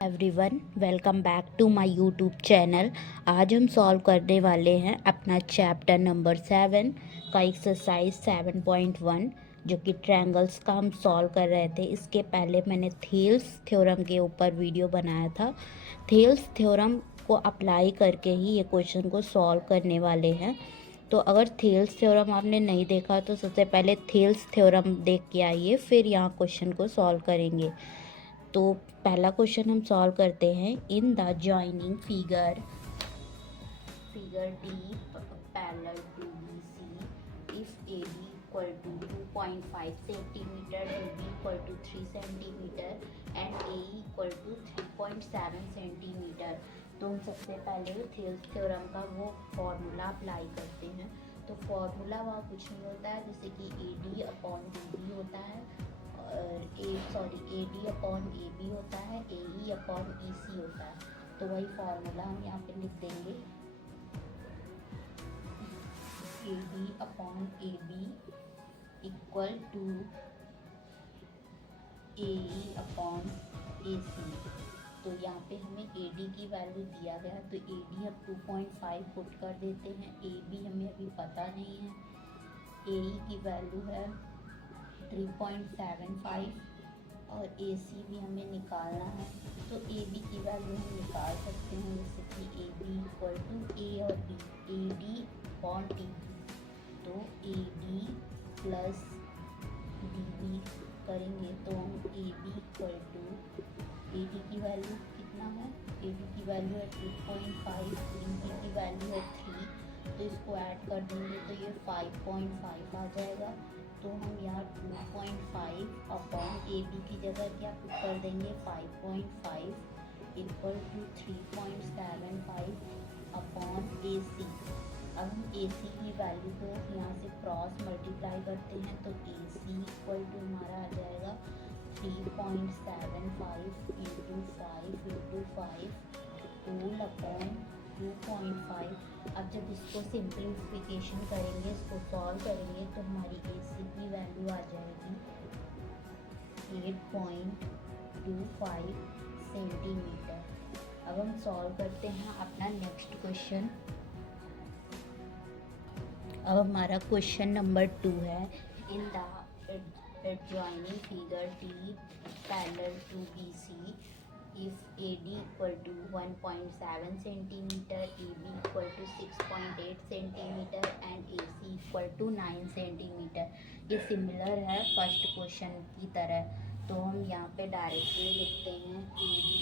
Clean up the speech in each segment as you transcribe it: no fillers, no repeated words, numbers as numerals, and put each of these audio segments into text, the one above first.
Everyone, welcome back to my YouTube channel. आज हम solve करने वाले हैं अपना चैप्टर नंबर 7 का एक्सरसाइज 7.1 जो कि ट्रायंगल्स का हम सॉल्व कर रहे थे। इसके पहले मैंने थेल्स थ्योरम के ऊपर वीडियो बनाया था। थेल्स थ्योरम को अप्लाई करके ही ये क्वेश्चन को सॉल्व करने वाले हैं। तो अगर थेल्स थ्योरम आपने नहीं देखा तो सबसे पहले थेल्स थ्योरम देख के आइए, फिर यहाँ क्वेश्चन को सॉल्व करेंगे। तो पहला क्वेश्चन हम सॉल्व करते हैं। In the joining figure D parallel to B C if A B equal to 2.5 centimetre, B B equal to 3 centimetre and A equal to 3.7 centimetre. तो हम सबसे पहले थेल्स थ्योरम का वो फॉर्मूला अप्लाई करते हैं। तो फॉर्मूला वह कुछ नहीं होता है जैसे कि A D upon D B होता है, A D upon A B होता है, ए ई अपॉन ई सी होता है। तो वही फार्मूला हम यहाँ पे लिख देंगे, A D upon A B equal to A E upon A C. तो यहाँ पे हमें ए डी की वैल्यू दिया गया, तो ए डी हम 2.5 पुट कर देते हैं। ए बी हमें अभी पता नहीं है, ए ई की वैल्यू है 3.75 और ए सी भी हमें निकालना है। तो ए बी की वैल्यू हम निकाल सकते हैं जैसे कि A B equal to A और B, A D upon D. तो A D plus D B करेंगे तो हम A B equal to A D की वैल्यू कितना है, ए डी की वैल्यू है 2.5, डी बी की वैल्यू है 3। तो इसको ऐड कर देंगे तो ये 5.5 आ जाएगा। तो हम यहाँ 2.5 अपॉन ए बी की जगह क्या पुट कर देंगे 5.5 इक्वल टू 3.75 अपॉन ए सी। अब हम ए सी की वैल्यू को यहाँ से क्रॉस मल्टीप्लाई करते हैं तो ए सी इक्वल टू हमारा आ जाएगा 3.75 इंटू 5 इंटू 5 होल अपॉन 2.5। अब जब इसको सिंप्लीफिकेशन करेंगे, इसको सॉल्व करेंगे तो हमारी ए सी की वैल्यू आ जाएगी 8.25 सेंटीमीटर। अब हम सॉल्व करते हैं अपना नेक्स्ट क्वेश्चन। अब हमारा क्वेश्चन नंबर 2 है। In the adjoining figure D parallel to BC, if AD equal to 1.7 centimeter, AB equal to 6.8 centimeter and AC equal to 9 centimeter। ये सिमिलर है फर्स्ट क्वेश्चन की तरह। तो हम यहाँ पे डायरेक्टली लिखते हैं AB,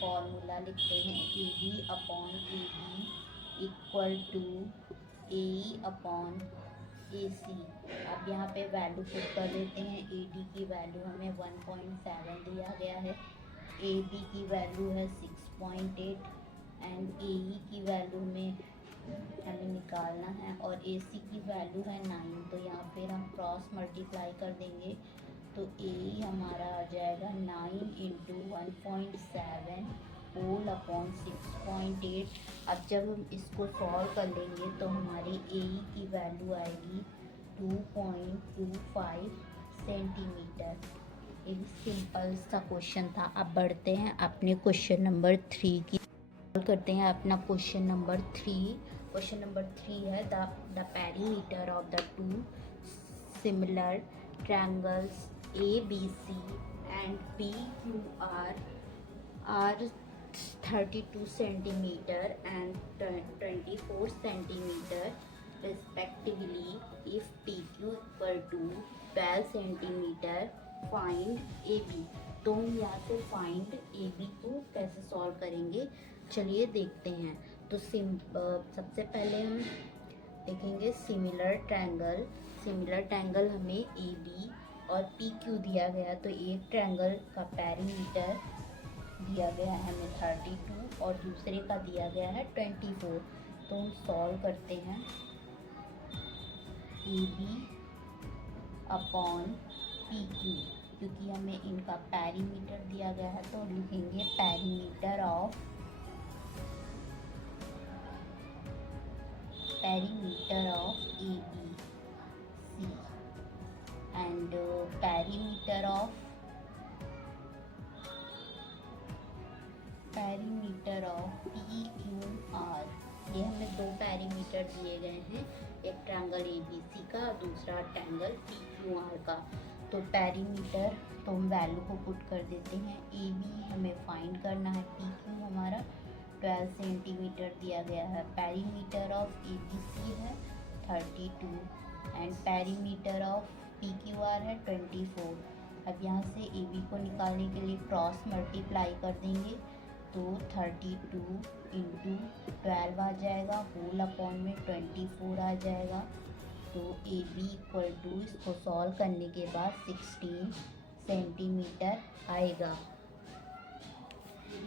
फॉर्मूला लिखते हैं AB upon AB equal to AE upon AC। अब यहाँ पे वैल्यू पुट कर देते हैं। AD की वैल्यू हमें 1.7 दिया गया है, AB की वैल्यू है 6.8 एंड AE की वैल्यू में हमें निकालना है और AC की वैल्यू है 9। तो यहाँ पर हम क्रॉस मल्टीप्लाई कर देंगे तो AE हमारा आ जाएगा 9 इंटू 1.7 होल अपॉन 6.8। अब जब हम इसको सॉल्व कर लेंगे तो हमारी AE की वैल्यू आएगी 2.25 सेंटीमीटर। एक सिंपल सा क्वेश्चन था। अब बढ़ते हैं अपने क्वेश्चन नंबर 3 की। सॉल्व करते हैं अपना क्वेश्चन नंबर 3। क्वेश्चन नंबर 3 है the perimeter of the two similar triangles ABC and PQR are 32 centimeter and 24 centimeter respectively. If PQ equal to 12 centimeter, find AB। तो हम यहाँ से फाइंड AB को कैसे सॉल्व करेंगे, चलिए देखते हैं। तो सबसे पहले हम देखेंगे सिमिलर ट्रायंगल। सिमिलर ट्रायंगल हमें AB और PQ दिया गया, तो एक ट्रायंगल का पेरीमीटर दिया गया है हमें 32 और दूसरे का दिया गया है 24। तो हम सॉल्व करते हैं AB अपॉन PQ, क्योंकि हमें इनका पेरीमीटर दिया गया है तो लिखेंगे perimeter of ABC and perimeter of perimeter of P Q are. ये हमें दो पैरीमीटर दिए गए हैं, एक ट्रायंगल ए बी सी का, दूसरा ट्रायंगल पी क्यू आर का। तो पैरीमीटर तो हम वैल्यू को पुट कर देते हैं। ए बी हमें फाइंड करना है, पी क्यू हमारा 12 सेंटीमीटर दिया गया है। Perimeter of A B C है 32 and perimeter of P Q R है 24। अब यहाँ से ए बी को निकालने के लिए क्रॉस मल्टीप्लाई कर देंगे तो 32 इंटू 12 आ जाएगा, होल अपॉन में 24 आ जाएगा। तो ए बी इक्वल टू इसको सॉल्व करने के बाद 16 सेंटीमीटर आएगा।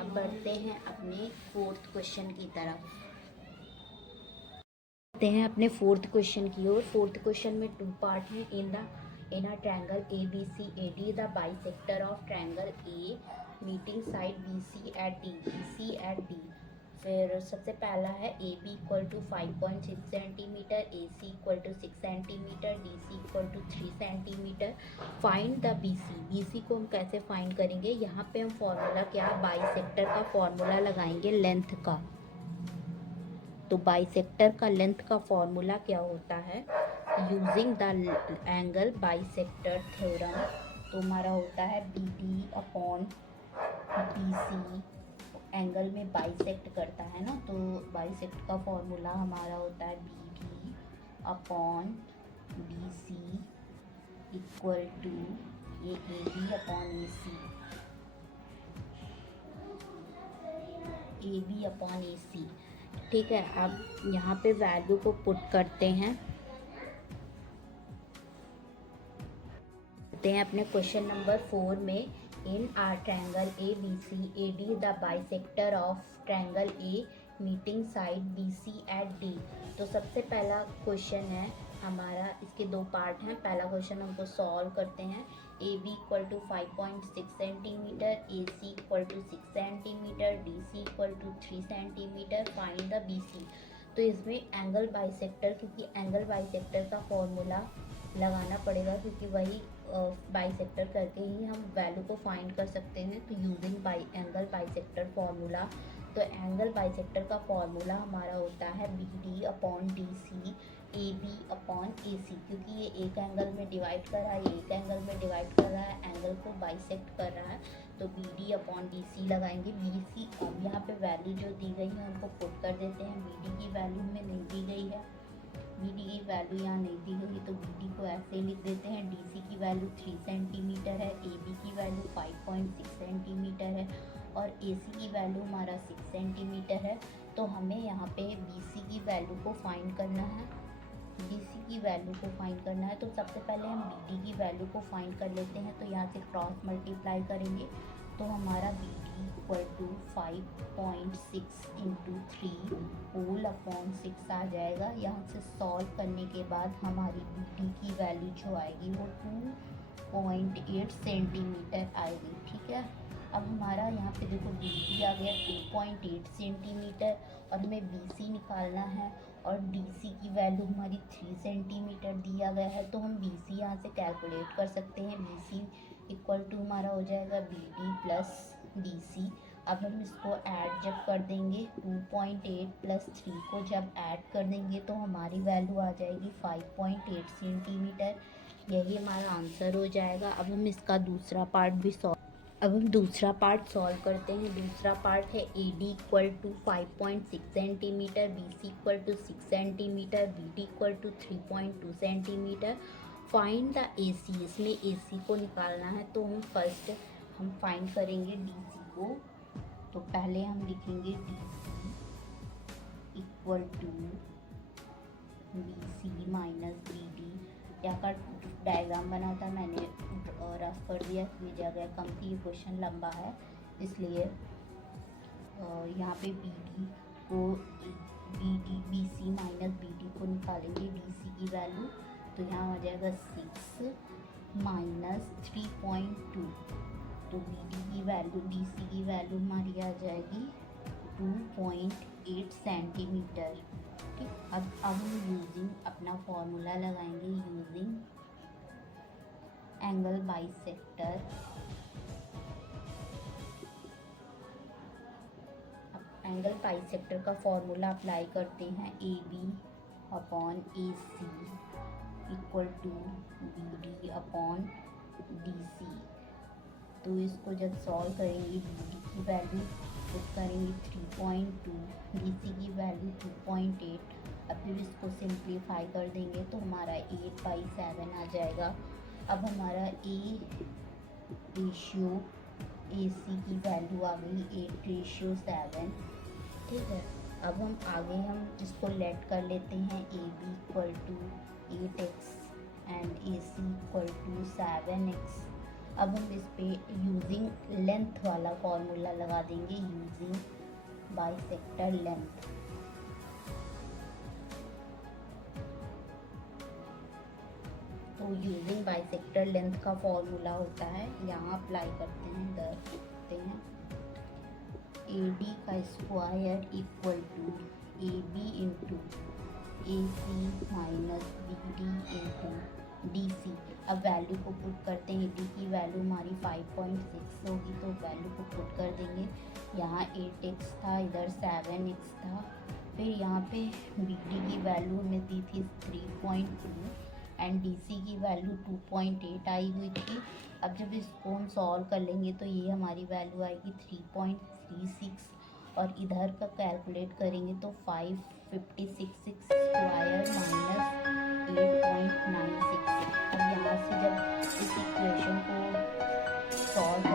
अब बढ़ते हैं अपने फोर्थ क्वेश्चन की तरफ। बढ़ते हैं अपने फोर्थ क्वेश्चन की ओर। फोर्थ क्वेश्चन में टू पार्ट हैं। In a triangle A B C A D the bisector of triangle A meeting side B C at D, B C at D. फिर सबसे पहला है A B equal to 5.6 centimetre, A C equal to 6 centimetre, D C equal to 3 centimetre. Find the B C. B C को हम कैसे find करेंगे? यहाँ पे हम फॉर्मूला क्या, बाइसेक्टर का फॉर्मूला लगाएंगे लेंथ का। तो बाइसेक्टर का लेंथ का फॉर्मूला क्या होता है? Using the angle bisector theorem. तो हमारा होता है B D upon B C, angle में बाइसेक्ट करता है ना, तो बाइसेक्ट का फॉर्मूला हमारा होता है B D upon B C equal to ये A B upon A C, A B upon A C. ठीक है, अब यहाँ पे वैल्यू को पुट करते हैं अपने क्वेश्चन नंबर 4 में। In R triangle A B C A D the bisector of triangle A meeting side B C at D. तो सबसे पहला क्वेश्चन है हमारा, इसके दो पार्ट हैं। पहला क्वेश्चन हमको सॉल्व करते हैं। A B equal to 5.6 centimetre, A C equal to 6 centimetre, D C equal to 3 centimetre. Find the B C. तो इसमें एंगल बाइसेक्टर, क्योंकि एंगल बाइसेक्टर का फॉर्मूला लगाना पड़ेगा, क्योंकि वही बाइसेक्टर करके ही हम वैल्यू को फाइंड कर सकते हैं। तो यूजिंग एंगल बाइसेक्टर फॉर्मूला। तो एंगल बाइसेक्टर का फॉर्मूला हमारा होता है B D upon D C, A B upon A C. क्योंकि ये एक एंगल में डिवाइड कर रहा है, एक एंगल में डिवाइड कर रहा है, एंगल को बाइसेक्ट कर रहा है, तो B D upon D C लगाएंगे। बी सी अब यहाँ पे वैल्यू जो दी गई है हमको पुट कर देते हैं। बी डी की वैल्यू में नहीं दी गई है, बी डी की वैल्यू यहाँ नहीं दी गई, तो बी डी को ऐसे लिख देते हैं। डी सी की वैल्यू 3 सेंटीमीटर है, ए बी की वैल्यू 5.6 सेंटीमीटर है और ए सी की वैल्यू हमारा 6 सेंटीमीटर है। तो हमें यहाँ पे बी सी की वैल्यू को फाइंड करना है, बी सी की वैल्यू को फाइंड करना है। तो सबसे पहले हम बी डी की वैल्यू को फाइंड कर लेते हैं। तो यहाँ से क्रॉस मल्टीप्लाई करेंगे तो हमारा B D equal to 5.6 into 3 whole upon 6 आ जाएगा। यहाँ से सॉल्व करने के बाद हमारी बी डी की वैल्यू जो आएगी वो 2.8 सेंटीमीटर आएगी। ठीक है, अब हमारा यहाँ पे देखो बी डी आ गया 2.8 सेंटीमीटर और हमें बी सी निकालना है और डी सी की वैल्यू हमारी 3 सेंटीमीटर दिया गया है। तो हम बी सी यहाँ से कैलकुलेट कर सकते हैं। बी सी इक्वल टू हमारा हो जाएगा B D plus D C. अब हम इसको ऐड जब कर देंगे 2.8 प्लस 3 को जब ऐड कर देंगे तो हमारी वैल्यू आ जाएगी 5.8 सेंटीमीटर। यही हमारा आंसर हो जाएगा। अब हम इसका दूसरा पार्ट भी दूसरा पार्ट सॉल्व करते हैं। दूसरा पार्ट है A D equal to 5.6 centimetre, B C equal to 6 centimetre, B D equal to 3.2 centimetre. Find the A C. इसमें ए सी को निकालना है, तो हम फर्स्ट फाइंड करेंगे डी सी को। तो पहले हम लिखेंगे D C equal to B C minus B D. यहाँ का डायग्राम बना था, मैंने रफ कर दिया, ये जगह कम थी, ये क्वेश्चन लंबा है इसलिए यहाँ पे बी डी को B C minus B D को निकालेंगे डी सी की वैल्यू। तो यहाँ आ जाएगा 6 माइनस 3.2। तो बी डी की वैल्यू डी सी की वैल्यू हमारी आ जाएगी 2.8 सेंटीमीटर। ठीक, अब हम यूजिंग अपना फॉर्मूला लगाएंगे, using angle bisector. Triangle bisector का फॉर्मूला अप्लाई करते हैं, A B upon A C equal to B D upon D C. तो इसको जब सॉल्व करेंगे, बी डी की वैल्यू पुट करेंगे 3.2, डी सी की वैल्यू 2.8। अब फिर इसको सिंप्लीफाई कर देंगे तो हमारा 8/7 आ जाएगा। अब हमारा ए रेशियो ए सी की वैल्यू आ गई 8:7। ठीक है, अब हम इसको लेट कर लेते हैं, A B equal to 8x and A C equal to 7x। अब हम इस पे यूजिंग लेंथ वाला फॉर्मूला लगा देंगे, यूजिंग बाइसेक्टर लेंथ। तो यूजिंग बाइसेक्टर लेंथ का फॉर्मूला होता है, यहाँ अप्लाई करते हैं, देखते हैं, ए डी का square equal to A B into A C minus B D into D C. अब वैल्यू को पुट करते हैं, डी की वैल्यू हमारी 5.6 होगी तो वैल्यू को पुट कर देंगे। यहाँ 8x था, इधर 7x था। फिर यहाँ पे बी डी की वैल्यू हमें दी थी 3.2 एंड डी सी की वैल्यू 2.8 आई हुई थी। अब जब इसको हम सॉल्व कर लेंगे तो ये हमारी वैल्यू आएगी 3.36 और इधर का कैलकुलेट करेंगे तो 556 स्क्वायर माइनस 8.96। अब यहाँ से जब इस इक्वेशन को सॉल्व